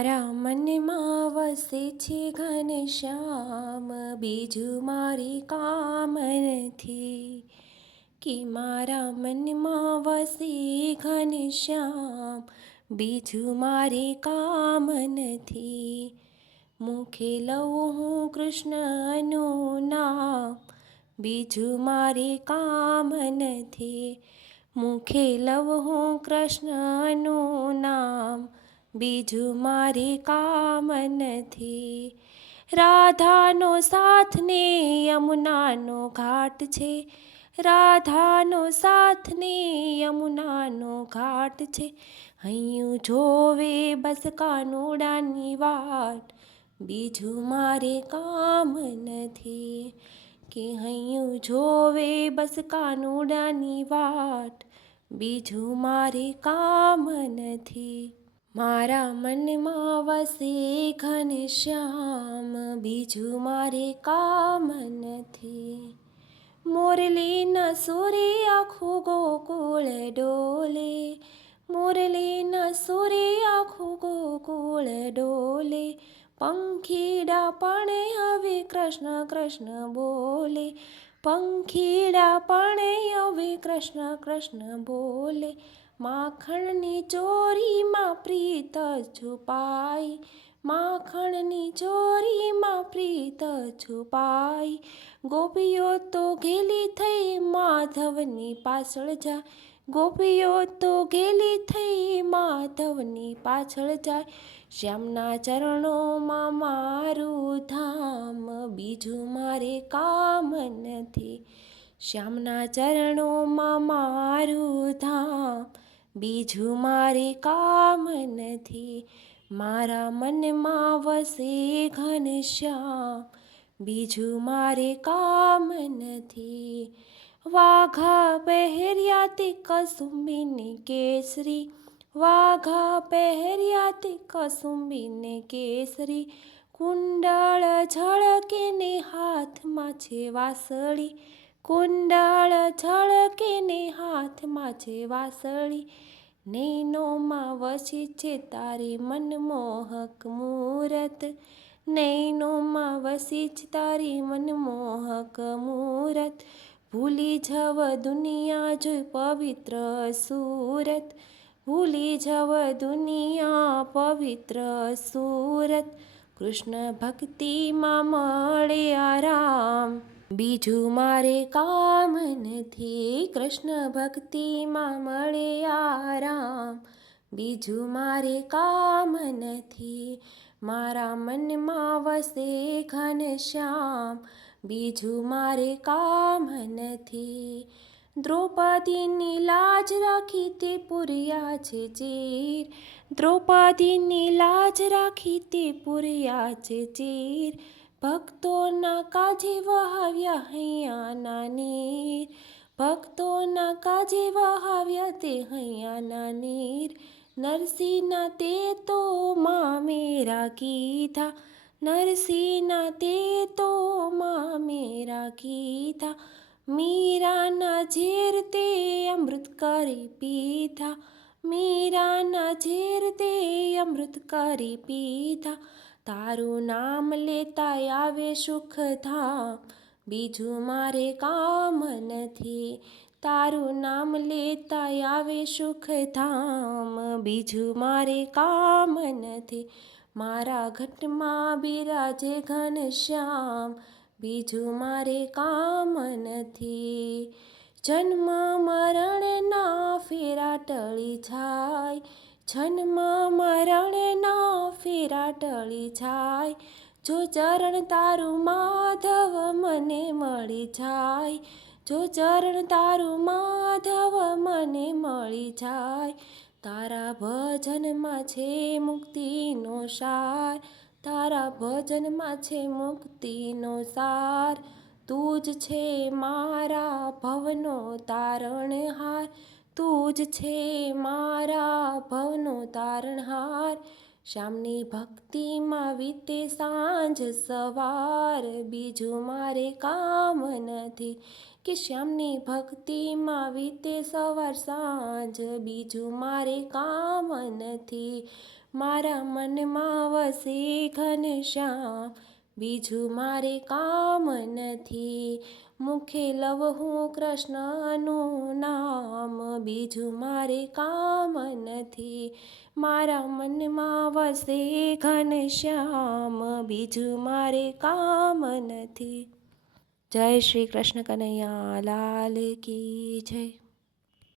મારા મનમાં વસે છે ઘનશ્યામ, બીજું મારે કામ નથી. કે મારા મનમાં વસે ઘનશ્યામ, બીજું મારે કામ નથી. મુખે લઉં હું કૃષ્ણનું નામ, બીજું મારે કામ નથી. મુખે લઉં હું કૃષ્ણનું નામ, બીજું મારે કામ નથી. રાધાનો સાથ ને યમુનાનો ઘાટ છે, રાધાનો સાથ ને યમુનાનો ઘાટ છે. હૈયું જોવે બસ કાનુડાની વાટ, બીજું મારે કામ નથી. કે હૈયું જોવે બસ કાનુડાની વાટ, બીજું મારે કામ નથી. મારા મનમાં વસે ઘનશ્યામ, બીજું મારે કામ નથી. મુરલીના સુરે આખું ગોકુળ ડોલે, મુરલીના સુરે આખું ગોકુળ ડોલે. પંખીડા પણ હવે કૃષ્ણ કૃષ્ણ બોલે, પંખીડા પણ હવે કૃષ્ણ કૃષ્ણ બોલે. માખણની ચોરીમાં પ્રીત છુપાઈ, માખણની ચોરીમાં પ્રીત છુપાઈ. ગોપીઓ તો ઘેલી થઈ માધવની પાછળ જાય, ગોપીઓ તો ઘેલી થઈ માધવની પાછળ જાય. શ્યામના ચરણોમાં મારું ધામ, બીજું મારે કામ નથી. શ્યામના ચરણોમાં મારું ધામ, બીજું મારે કામ નથી. મારા મનમાં વસે ઘનશ્યામ, બીજું મારે કામ નથી. વાઘા પહેર્યા તે કસુંબીને કેસરી, વાઘા પહેર્યા તે કસુંબીને કેસરી. કુંડળ ઝળકે ને હાથમાં છે વાસળી, કુંડળ ઝળકે ને હાથમાં છે વાસળી. નૈનોમાં વસી છે તારી મનમોહક મૂરત, નૈનોમાં વસી છે તારી મનમોહક મૂરત. ભૂલી જવ દુનિયા જોઈ પવિત્ર સુરત, ભૂલી જવ દુનિયા પવિત્ર સુરત. કૃષ્ણ ભક્તિમાં મળે આરામ, બીજું મારે કામ નથી. કૃષ્ણ ભક્તિમાં મળે આરામ, બીજું મારે કામ નથી. મારા મનમાં વસે ઘનશ્યામ, બીજું મારે કામ નથી. દ્રૌપદીની લાજ રાખી તે પૂર્યા છે ચીર, દ્રૌપદીની લાજ રાખી તે પૂર્યા છે ચીર. ભક્તોના કાજે વહાવ્યા હૈયાના નીર, ભક્તોના કાજે વહાવ્યા તે હૈયાના નીર. નરસિંહના તે તો મા મેરા કીધા, નરસિંહના તે તો મા મેરા કીધા. મીરાના ઝેર તે અમૃત કરી પીધા, મીરાના ઝેર તે અમૃત કરી પીધા. તારું નામ લેતા આવે સુખ ધામ, બીજું મારે કામ નથી. તારું નામ લેતા આવે સુખ ધામ, બીજું મારે કામ નથી. મારા ઘટમાં બિરાજે ઘનશ્યામ, બીજું મારે કામ નથી. જન્મ મરણના ફેરા ટળી જાય, જન્મ મરણના ફેરા ટળી જાય. જો ચરણ તારું માધવ મને મળી જાય, જો ચરણ તારું માધવ મને મળી જાય. તારા ભજનમાં છે મુક્તિનો સાર, તારા ભજનમાં છે મુક્તિનો સાર. તું જ છે મારા ભવનો તારણહાર, તું જ છે મારા ભવનો તારણહાર. શ્યામની ભક્તિમાં વીતે સાંજ સવાર, બીજું મારે કામ નથી. કે શ્યામની ભક્તિમાં વીતે સવાર સાંજ, બીજું મારે કામ નથી. મારા મનમાં વસે ઘનશ્યામ, બીજું મારે કામ નથી. મુખે લવ હું કૃષ્ણનું નામ, બીજું મારે કામ નથી. મારા મનમાં વસે ઘનશ્યામ, બીજું મારે કામ નથી. જય શ્રી કૃષ્ણ કનૈયા લાલ કી જય.